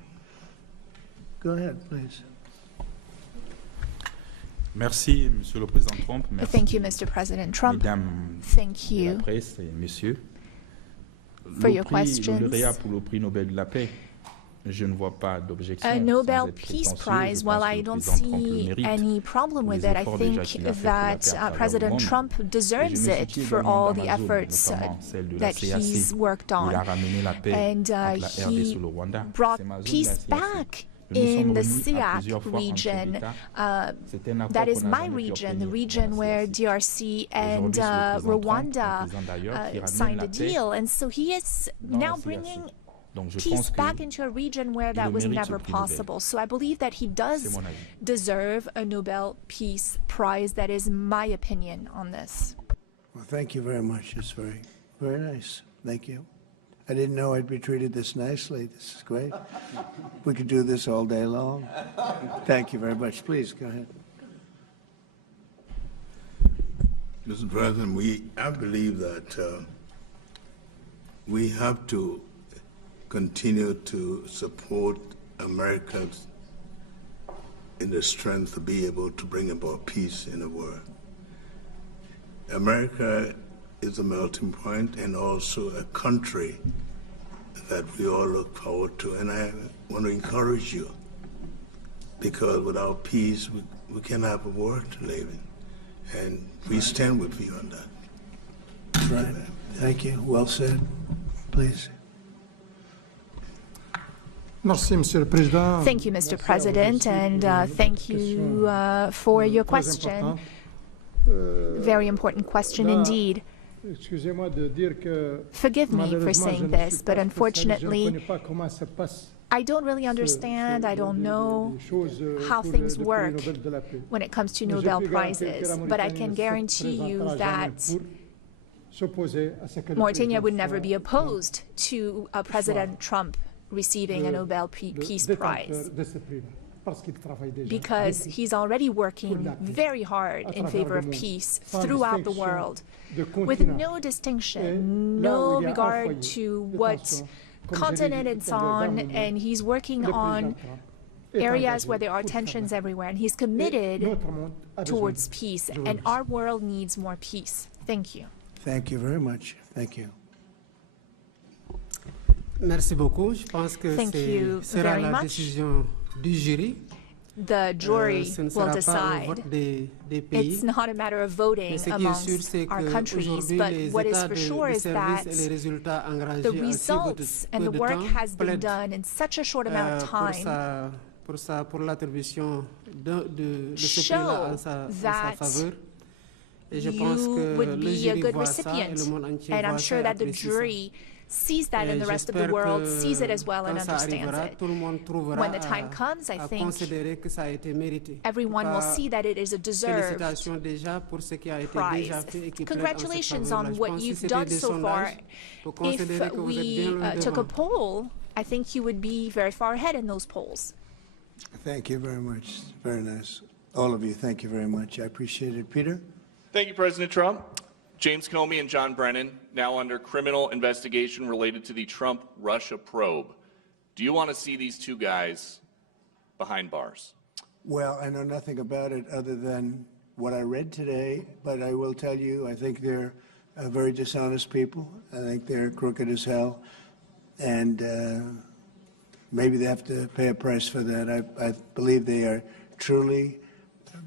Go ahead, please. Merci, Monsieur le Président Trump. Merci, Thank you, Mr. President Trump. Mesdames Thank de la you presse et messieurs. for Le your prix, le lauréat questions. pour le prix Nobel de la paix Je ne vois pas d'objection. A sans Nobel être Peace prétentieux. Prize, Je while pense que I le don't président Trump le see mérite any problem pour with les it, I efforts déjà think qu'il a fait pour la that paix à travers le President monde. Trump Et je deserves me it situe for également all dans the ma zone, efforts notamment celle de la that CAC, he's worked où il a on. ramené la paix And entre la RDC he et le Rwanda. brought C'est ma zone, peace la CAC. back Nous sommes in the remis à SEAC plusieurs fois en chef region. d'État. C'est un accord That is qu'on n'a my jamais pu region, the obtenir region dans la where CAC. DRC and Aujourd'hui, c'est le président Trump, un Rwanda président d'ailleurs, qui ramène signed la a paix deal. And so he is dans la now CAC. bringing Donc je peace pense que back into a region where il that was mérite ce never prix Nobel. possible. So I believe that he C'est does mon avis. deserve a Nobel Peace Prize. That is my opinion on this. Well, thank you very much. It's very, very nice. Thank you. I didn't know I'd be treated this nicely. This is great. We could do this all day long. Thank you very much. Please, go ahead. Mr. President, I believe that we have to continue to support America in the strength to be able to bring about peace in the world. America is a melting point and also a country that we all look forward to. And I want to encourage you, because without peace, we can't have a world to live in. And we stand with you on that. That's right. Thank you. Well said. Please. Merci, Monsieur le Président. Thank you, Mr. President, and thank you for your question. Very important question indeed. Excusez-moi de dire que Forgive me for malheureusement, saying je ne this, suis but pas spécialiste, je ne unfortunately, connais pas comment ça passe, I don't really understand, I don't know les choses, how pour things le prix work Nobel de la paix. when it comes to Mais je Nobel puis garantir que Prizes, la but I Mauritanie can ne se guarantee you présentera that jamais pour s'opposer à ce que le Mauritania président would never soit be opposed to President Trump receiving a Nobel Peace détenteur Prize, de ce prix-là, parce qu'il travaille déjà because beaucoup he's already working very hard in favor of peace throughout the world, with no distinction, no regard to what continent it's on, and he's working on areas where there are tensions everywhere, and he's committed towards peace, and our world needs more peace. Thank you. Thank you very much. Thank you. Merci beaucoup. Je pense que Thank you sera very la much. décision du jury. The jury Ce ne will sera pas au vote decide. des pays. It's not a matter of voting Mais ce qui est sûr, amongst c'est our countries, qu'aujourd'hui, but les what is états for de sure is service that et les résultats engrangés the en si results peu and the de work temps has been plaident, done in such a short amount of time pour l'attribution de ce show prix-là en sa that faveur. Et je pense you que would le be a jury good voit ça et recipient. le monde entier And voit I'm ça sure et that the apprécie ça. jury sees that and the rest of the J'espère world que sees it as well and quand ça understands arrivera, it. tout le monde trouvera When the time comes, I à think considérer que ça a été mérité. everyone will Pas- see that it is a deserved Félicitations déjà pour ce qui a été prize. déjà fait et qui plaide en cette Congratulations faveur-là. on Je what pense que you've si done c'était des so far. sondages, pour If considérer que vous êtes bien we loin took a devant. poll, I think you would be very far ahead in those polls. Thank you very much. Very nice. All of you, thank you very much. I appreciate it. Peter? Thank you, President Trump. James Comey and John Brennan, now under criminal investigation related to the Trump-Russia probe. Do you want to see these two guys behind bars? Well, I know nothing about it other than what I read today, but I will tell you, I think they're very dishonest people. I think they're crooked as hell, and maybe they have to pay a price for that. I believe they are truly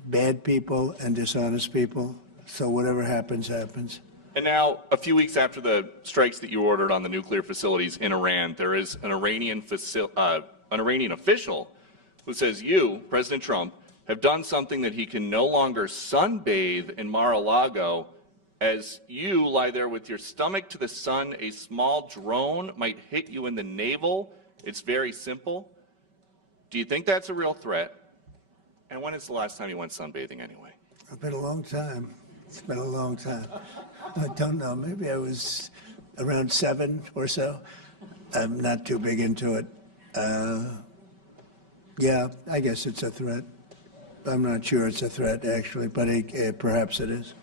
bad people and dishonest people, so whatever happens, happens. And now, a few weeks after the strikes that you ordered on the nuclear facilities in Iran, there is an Iranian official who says you, President Trump, have done something that he can no longer sunbathe in Mar-a-Lago. As you lie there with your stomach to the sun, a small drone might hit you in the navel. It's very simple. Do you think that's a real threat? And when is the last time you went sunbathing anyway? It's been a long time. It's been a long time. I don't know. Maybe I was around 7 or so. I'm not too big into it. Yeah, I guess it's a threat. I'm not sure it's a threat, actually, but perhaps it is.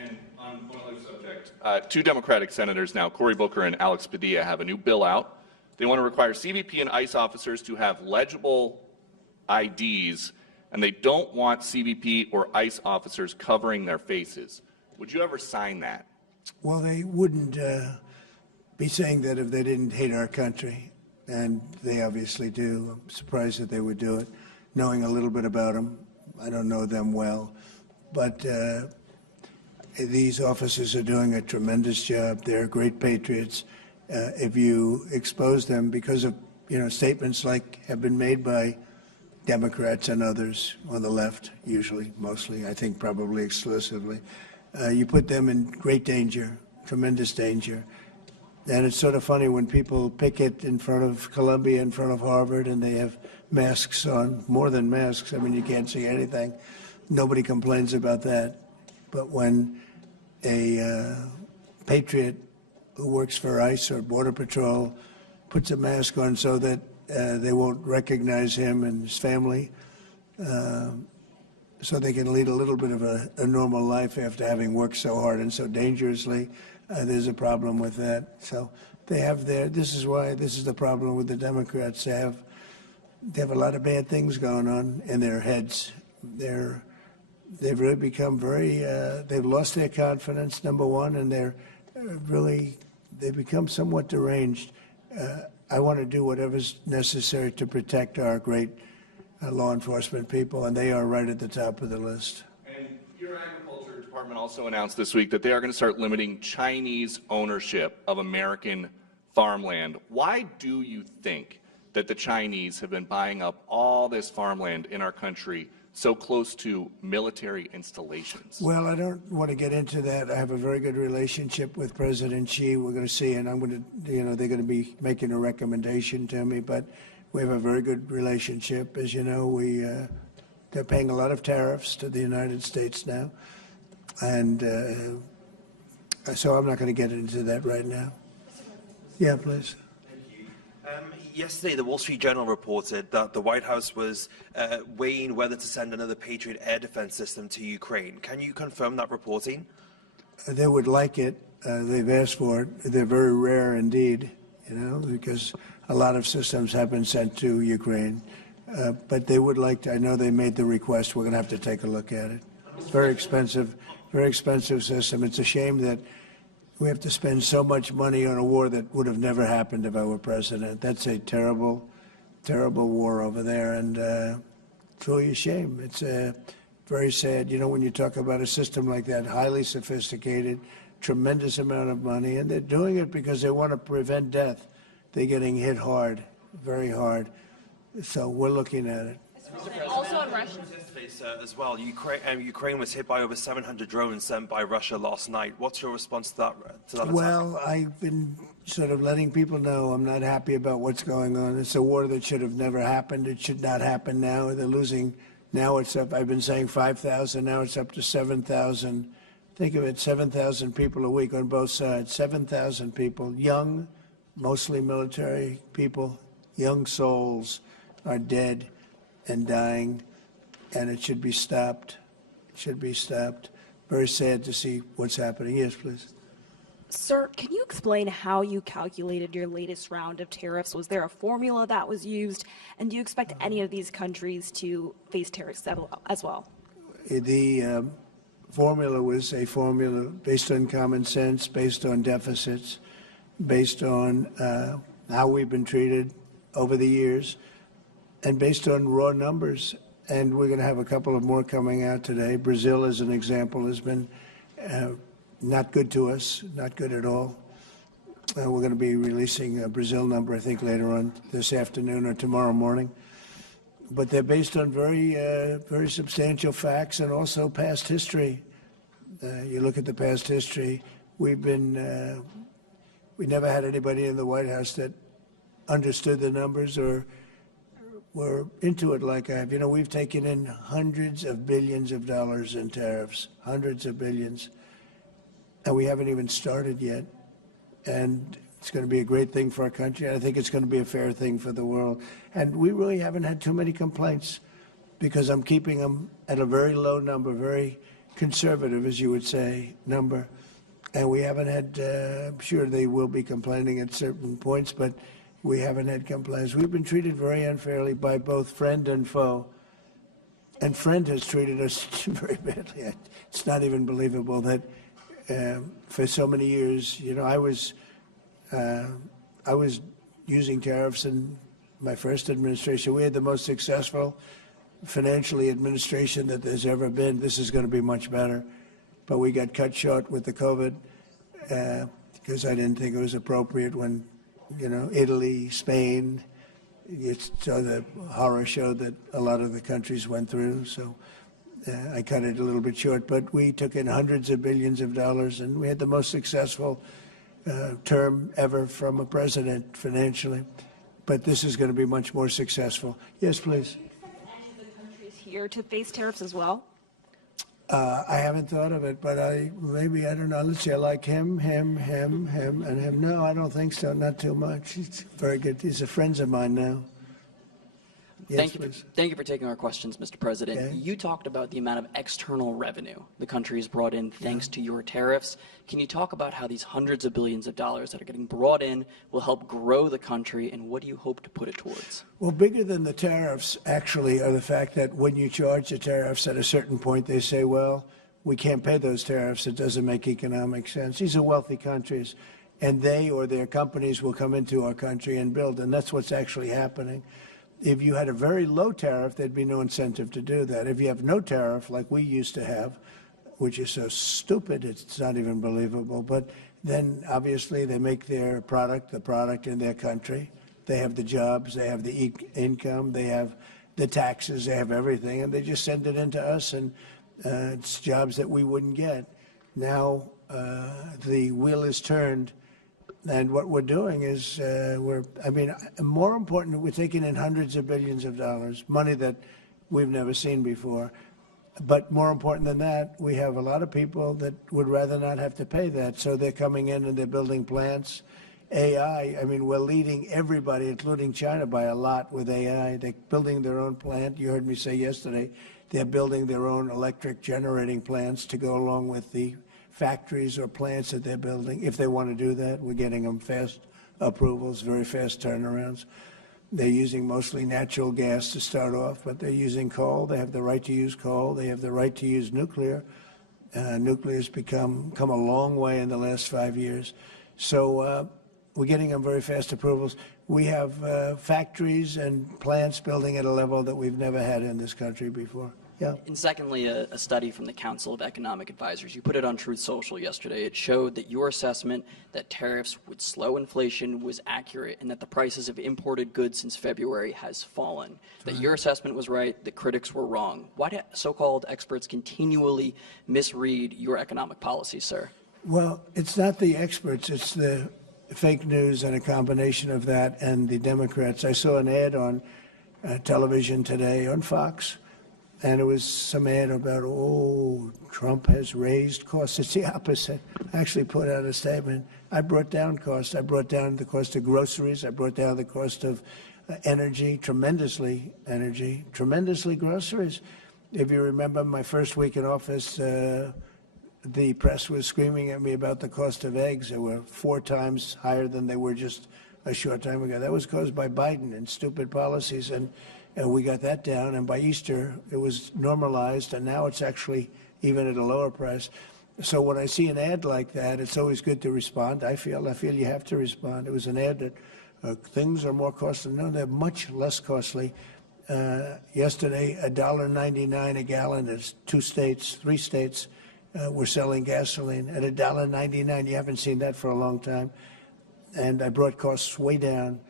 And on one other subject, two Democratic senators now, Cory Booker and Alex Padilla, have a new bill out. They want to require CBP and ICE officers to have legible IDs, and they don't want CBP or ICE officers covering their faces. Would you ever sign that? Well, they wouldn't be saying that if they didn't hate our country. and they obviously do. I'm surprised that they would do it, knowing a little bit about them. I don't know them well, but these officers are doing a tremendous job. They're great patriots. If you expose them because of statements like have been made by Democrats and others on the left, usually, mostly, I think probably exclusively, you put them in great danger, tremendous danger. And it's sort of funny when people picket in front of Columbia, in front of Harvard, and they have masks on, more than masks. I mean, you can't see anything. Nobody complains about that. But when a patriot who works for ICE or Border Patrol puts a mask on so that they won't recognize him and his family, so they can lead a little bit of a normal life after having worked so hard and so dangerously, there's a problem with that. So they have this is the problem with the Democrats. They have a lot of bad things going on in their heads. They've really become they've lost their confidence, number one, and they've become somewhat deranged. I want to do whatever's necessary to protect our great law enforcement people, and they are right at the top of the list. And your agriculture department also announced this week that they are going to start limiting Chinese ownership of American farmland. Why do you think that the Chinese have been buying up all this farmland in our country so close to military installations? Well, I don't want to get into that. I have a very good relationship with President Xi. We're going to see, and I'm going to, they're going to be making a recommendation to me, but we have a very good relationship. As you know, they're paying a lot of tariffs to the United States now, and so I'm not going to get into that right now. Yeah, please. Yesterday, the Wall Street Journal reported that the White House was weighing whether to send another Patriot air defense system to Ukraine. Can you confirm that reporting? They would like it. They've asked for it. They're very rare indeed, because a lot of systems have been sent to Ukraine. But they would like to. I know they made the request. We're going to have to take a look at it. Very expensive system. It's a shame that we have to spend so much money on a war that would have never happened if I were president. That's a terrible, terrible war over there, and it's really a shame. It's very sad. When you talk about a system like that, highly sophisticated, tremendous amount of money, and they're doing it because they want to prevent death. They're getting hit hard, very hard. So we're looking at it. Also on Russia. As well, Ukraine was hit by over 700 drones sent by Russia last night. What's your response to that attack? Well, I've been sort of letting people know I'm not happy about what's going on. It's a war that should have never happened. It should not happen now. They're losing. Now it's up. I've been saying 5,000. Now it's up to 7,000. Think of it, 7,000 people a week on both sides. 7,000 people, young, mostly military people, young souls are dead and dying. And it should be stopped. It should be stopped. Very sad to see what's happening. Yes, please. Sir, can you explain how you calculated your latest round of tariffs? Was there a formula that was used? And do you expect any of these countries to face tariffs as well? The formula was a formula based on common sense, based on deficits, based on how we've been treated over the years, and based on raw numbers. And we're going to have a couple of more coming out today. Brazil, as an example, has been not good to us, not good at all. We're going to be releasing a Brazil number, I think, later on this afternoon or tomorrow morning. But they're based on very substantial facts and also past history. You look at the past history. We never had anybody in the White House that understood the numbers or were into it like I have. We've taken in hundreds of billions of dollars in tariffs, hundreds of billions, and we haven't even started yet. And it's going to be a great thing for our country. I think it's going to be a fair thing for the world. And we really haven't had too many complaints because I'm keeping them at a very low number, very conservative, as you would say, number. And we haven't had, I'm sure they will be complaining at certain points, but we haven't had complaints. We've been treated very unfairly by both friend and foe. And friend has treated us very badly. It's not even believable that for so many years, I was using tariffs in my first administration. We had the most successful financially administration that there's ever been. This is going to be much better. But we got cut short with the COVID because I didn't think it was appropriate when, Italy, Spain, you saw the horror show that a lot of the countries went through. So I cut it a little bit short. But we took in hundreds of billions of dollars, and we had the most successful term ever from a president financially. But this is going to be much more successful. Yes, please. Do you expect any of the countries here to face tariffs as well? I haven't thought of it, but I don't know. Let's see, I like him, and him. No, I don't think so, not too much. He's very good. He's a friend of mine now. Yes, Thank you for taking our questions, Mr. President. Okay. You talked about the amount of external revenue the country has brought in thanks to your tariffs. Can you talk about how these hundreds of billions of dollars that are getting brought in will help grow the country, and what do you hope to put it towards? Well, bigger than the tariffs, actually, are the fact that when you charge the tariffs at a certain point, they say, well, we can't pay those tariffs. It doesn't make economic sense. These are wealthy countries, and they or their companies will come into our country and build, and that's what's actually happening. If you had a very low tariff, there'd be no incentive to do that. If you have no tariff, like we used to have, which is so stupid, it's not even believable, but then obviously they make their product, the product in their country. They have the jobs, they have the income, they have the taxes, they have everything, and they just send it into us, and it's jobs that we wouldn't get. Now the wheel is turned. And what we're doing is more important, we're taking in hundreds of billions of dollars, money that we've never seen before. But more important than that, we have a lot of people that would rather not have to pay that. So they're coming in and they're building plants. AI, we're leading everybody, including China, by a lot with AI. They're building their own plant. You heard me say yesterday, they're building their own electric generating plants to go along with the factories or plants that they're building. If they want to do that, we're getting them fast approvals, very fast turnarounds. They're using mostly natural gas to start off, but they're using coal. They have the right to use coal. They have the right to use nuclear. Nuclear's come a long way in the last 5 years. So we're getting them very fast approvals. We have factories and plants building at a level that we've never had in this country before. Yeah. And secondly, a study from the Council of Economic Advisors. You put it on Truth Social yesterday. It showed that your assessment that tariffs would slow inflation was accurate, and that the prices of imported goods since February has fallen. That your assessment was right, the critics were wrong. Why do so-called experts continually misread your economic policy, sir? Well, it's not the experts. It's the fake news and a combination of that and the Democrats. I saw an ad on television today on Fox. And it was some ad about, Trump has raised costs. It's the opposite. I actually put out a statement. I brought down costs. I brought down the cost of groceries. I brought down the cost of tremendously groceries. If you remember my first week in office, the press was screaming at me about the cost of eggs. They were 4 times higher than they were just a short time ago. That was caused by Biden and stupid policies. And we got that down, and by Easter, it was normalized, and now it's actually even at a lower price. So when I see an ad like that, it's always good to respond. I feel you have to respond. It was an ad that things are more costly. No, they're much less costly. Yesterday, $1.99 a gallon. There's 3 states were selling gasoline at $1.99. You haven't seen that for a long time. And I brought costs way down.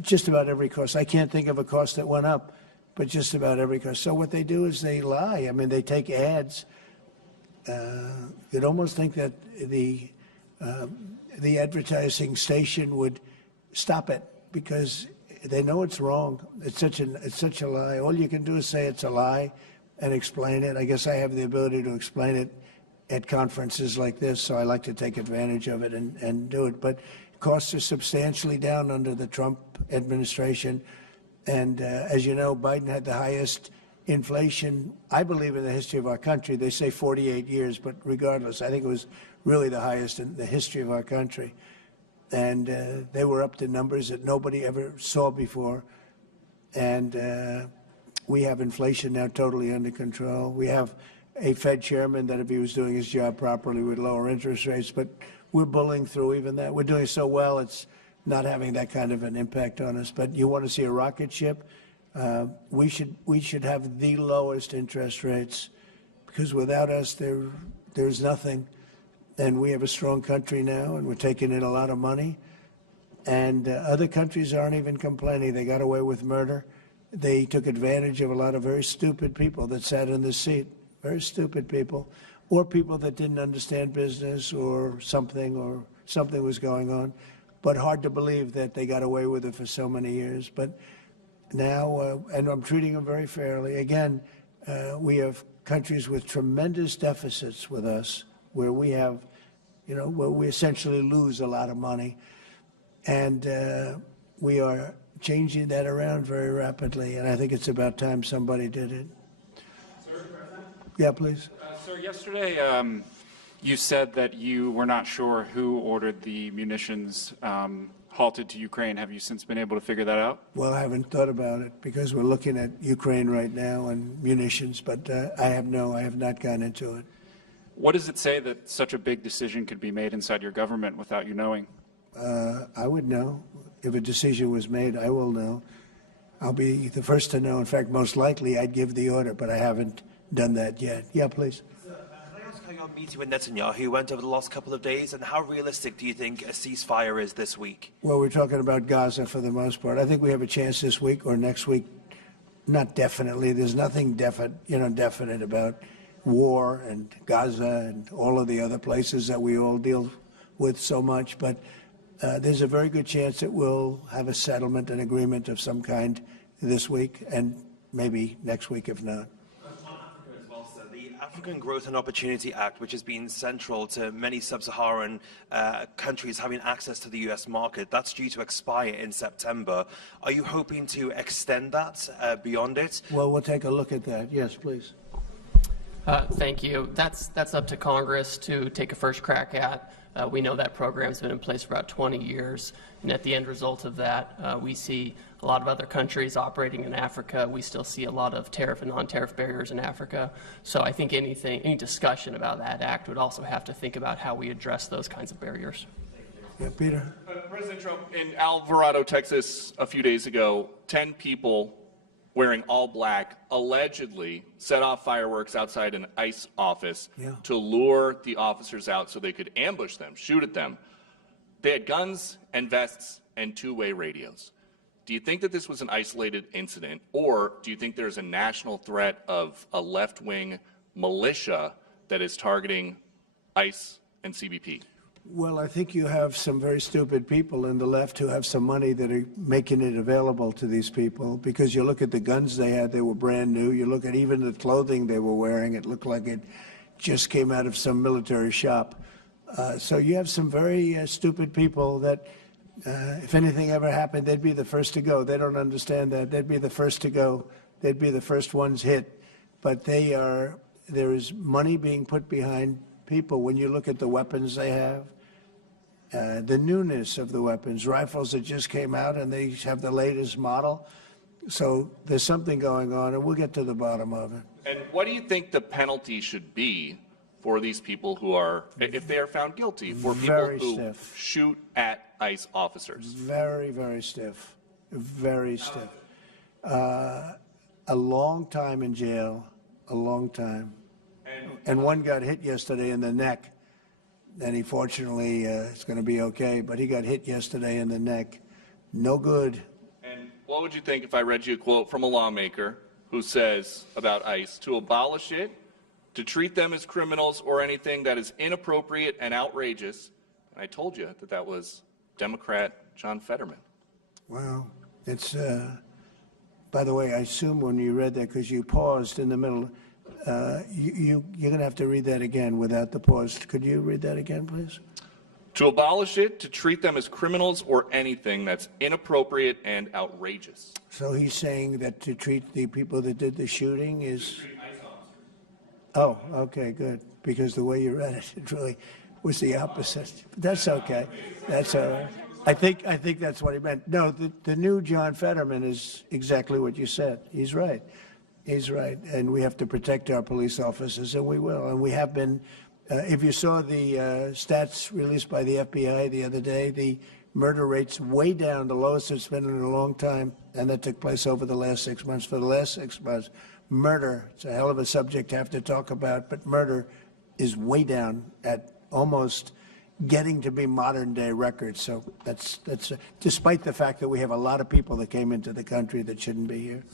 Just about every cost. I can't think of a cost that went up, but just about every cost. So what they do is they lie. They take ads. You'd almost think that the advertising station would stop it because they know it's wrong. It's such a lie. All you can do is say it's a lie and explain it. I guess I have the ability to explain it at conferences like this, so I like to take advantage of it and do it. But costs are substantially down under the Trump administration. And as you know, Biden had the highest inflation, I believe, in the history of our country. They say 48 years, but regardless, I think it was really the highest in the history of our country. And they were up to numbers that nobody ever saw before. And we have inflation now totally under control. We have a Fed chairman that if he was doing his job properly would lower interest rates, but we're bullying through even that. We're doing so well, it's not having that kind of an impact on us. But you want to see a rocket ship? We should have the lowest interest rates, because without us, there's nothing. And we have a strong country now, and we're taking in a lot of money. And other countries aren't even complaining. They got away with murder. They took advantage of a lot of very stupid people that sat in the seat, very stupid people, or people that didn't understand business or something was going on. But hard to believe that they got away with it for so many years. But now, and I'm treating them very fairly. Again, we have countries with tremendous deficits with us, where we have, where we essentially lose a lot of money. And we are changing that around very rapidly, and I think it's about time somebody did it. Sir, President? Yeah, please. Sir, yesterday you said that you were not sure who ordered the munitions halted to Ukraine. Have you since been able to figure that out? Well, I haven't thought about it, because we're looking at Ukraine right now and munitions, but I have not gone into it. What does it say that such a big decision could be made inside your government without you knowing? I would know. If a decision was made, I will know. I'll be the first to know. In fact, most likely I'd give the order, but I haven't done that yet. Yeah, please. Can I ask how your meeting with Netanyahu went over the last couple of days, and how realistic do you think a ceasefire is this week? Well, we're talking about Gaza for the most part. I think we have a chance this week or next week. Not definitely. There's nothing definite about war and Gaza and all of the other places that we all deal with so much, but there's a very good chance that we'll have a settlement, an agreement of some kind this week, and maybe next week if not. The African Growth and Opportunity Act, which has been central to many sub-Saharan countries having access to the U.S. market, that's due to expire in September. Are you hoping to extend that beyond it? Well, we'll take a look at that. Yes, please. Thank you. That's up to Congress to take a first crack at. We know that program's been in place for about 20 years, and at the end result of that, we see a lot of other countries operating in Africa. We still see a lot of tariff and non-tariff barriers in Africa. So I think any discussion about that act would also have to think about how we address those kinds of barriers. Yeah, Peter. President Trump, in Alvarado, Texas, a few days ago, 10 people wearing all black allegedly set off fireworks outside an ICE office to lure the officers out so they could ambush them, shoot at them. They had guns and vests and two-way radios. Do you think that this was an isolated incident, or do you think there's a national threat of a left-wing militia that is targeting ICE and CBP? Well, I think you have some very stupid people in the left who have some money that are making it available to these people, because you look at the guns they had, they were brand new. You look at even the clothing they were wearing, it looked like it just came out of some military shop. So you have some very stupid people that, if anything ever happened, they'd be the first to go. They don't understand that. They'd be the first to go. They'd be the first ones hit. But there is money being put behind people when you look at the weapons they have. The newness of the weapons, rifles that just came out and they have the latest model. So there's something going on, and we'll get to the bottom of it. And what do you think the penalty should be for these people who are, if they are found guilty, for people who shoot at ICE officers? Very, very stiff. Very stiff. A long time in jail, a long time. And one got hit yesterday in the neck. And he fortunately is going to be okay, but he got hit yesterday in the neck. No good. And what would you think if I read you a quote from a lawmaker who says about ICE, to abolish it, to treat them as criminals or anything that is inappropriate and outrageous? And I told you that that was Democrat John Fetterman. Well, it's, by the way, I assume when you read that, because you paused in the middle, you're going to have to read that again without the pause. Could you read that again, please? To abolish it, to treat them as criminals or anything that's inappropriate and outrageous. So he's saying that to treat the people that did the shooting is... Oh, okay, good. Because the way you read it, it really was the opposite. That's okay. That's all right. I think that's what he meant. No, the new John Fetterman is exactly what you said. He's right. He's right, and we have to protect our police officers, and we will. And we have been, if you saw the stats released by the FBI the other day, the Murder rates way down, the lowest it's been in a long time, and that took place over the last 6 months. For the last 6 months, murder, it's a hell of a subject to have to talk about, but murder is way down at almost getting to be modern day records. So that's despite the fact that we have a lot of people that came into the country that shouldn't be here.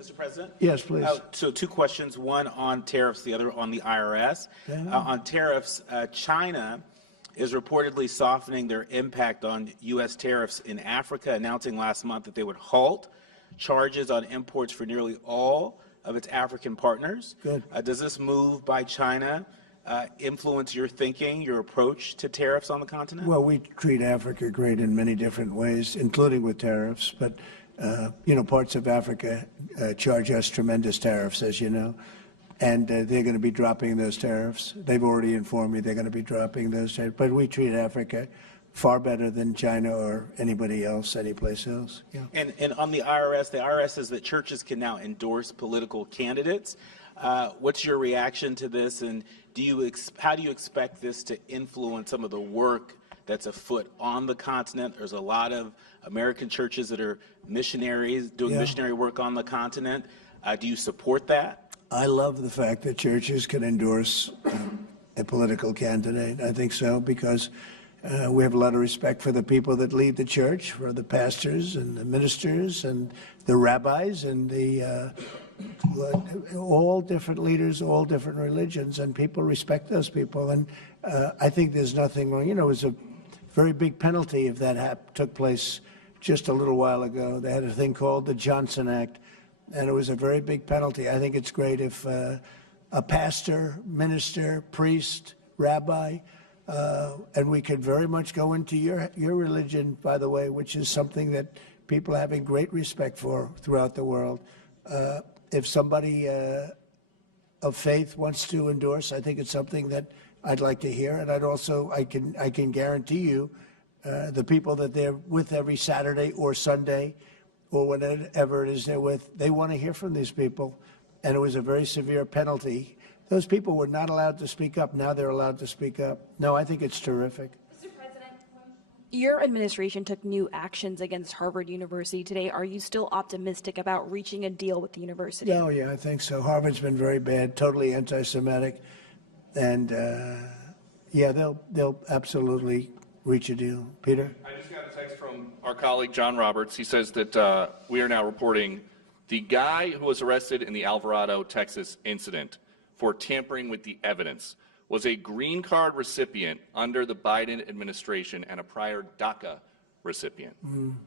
Mr. President? Yes, please. So 2 questions, one on tariffs, the other on the IRS. On tariffs, China is reportedly softening their impact on U.S. tariffs in Africa, announcing last month that they would halt charges on imports for nearly all of its African partners. Good. Does this move by China influence your thinking, your approach to tariffs on the continent? Well, we treat Africa great in many different ways, including with tariffs. But, you know, parts of Africa charge us tremendous tariffs, as you know. And they're going to be dropping those tariffs. They've already informed me they're going to be dropping those tariffs. But we treat Africa far better than China or anybody else, anyplace else. Yeah. And on the IRS says that churches can now endorse political candidates. What's your reaction to this, and how do you expect this to influence some of the work that's afoot on the continent? There's a lot of American churches that are missionaries doing missionary work on the continent. Do you support that? I love the fact that churches can endorse a political candidate. I think so, because we have a lot of respect for the people that lead the church, for the pastors and the ministers and the rabbis and the all different leaders, all different religions, and people respect those people. And I think there's nothing wrong. You know, it was a very big penalty if that took place just a little while ago. They had a thing called the Johnson Act, and it was a very big penalty. I think it's great if a pastor, minister, priest, rabbi, and we could very much go into your religion, by the way, which is something that people are having great respect for throughout the world. If somebody of faith wants to endorse, I think it's something that I'd like to hear, and I can guarantee you, the people that they're with every Saturday or Sunday, or whatever it is they're with, they want to hear from these people, and it was a very severe penalty. Those people were not allowed to speak up. Now they're allowed to speak up. No, I think it's terrific. Mr. President, your administration took new actions against Harvard University today. Are you still optimistic about reaching a deal with the university? Oh, yeah, I think so. Harvard's been very bad, totally anti-Semitic, and yeah, they'll absolutely reach a deal. Peter? I just got a text from our colleague John Roberts. He says that we are now reporting the guy who was arrested in the Alvarado, Texas incident for tampering with the evidence was a green card recipient under the Biden administration and a prior DACA recipient.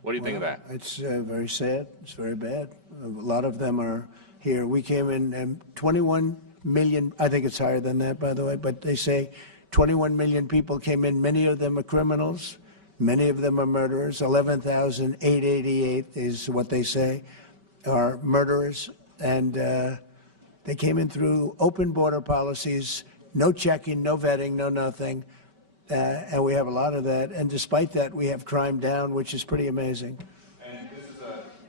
What do you think of that? It's very sad. It's very bad. A lot of them are here. We came in and 21 million, I think it's higher than that, by the way, but they say 21 million people came in. Many of them are criminals. Many of them are murderers. 11,888 is what they say are murderers. And they came in through open border policies, no checking, no vetting, no nothing. And we have a lot of that. And despite that, we have crime down, which is pretty amazing. And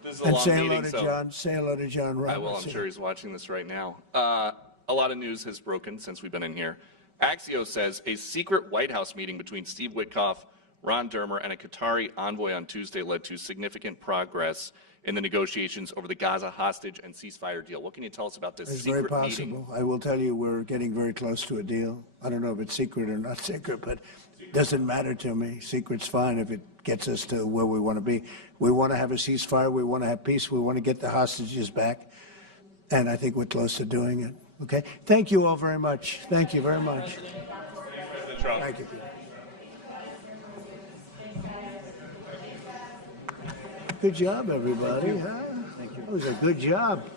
this is a And long say meeting, hello to so John. Say hello to John Roberts. I will. I'm sure he's watching this right now. A lot of news has broken since we've been in here. Axios says a secret White House meeting between Steve Witkoff, Ron Dermer, and a Qatari envoy on Tuesday led to significant progress in the negotiations over the Gaza hostage and ceasefire deal. What can you tell us about this It's secret very meeting? possible. I will tell you we're getting very close to a deal. I don't know if it's secret or not secret, but it doesn't matter to me. Secret's fine if it gets us to where we want to be. We want to have a ceasefire. We want to have peace. We want to get the hostages back. And I think we're close to doing it. Okay? Thank you all very much. Thank you very much. Thank you, Peter. Good job, everybody. Huh? That was a good job.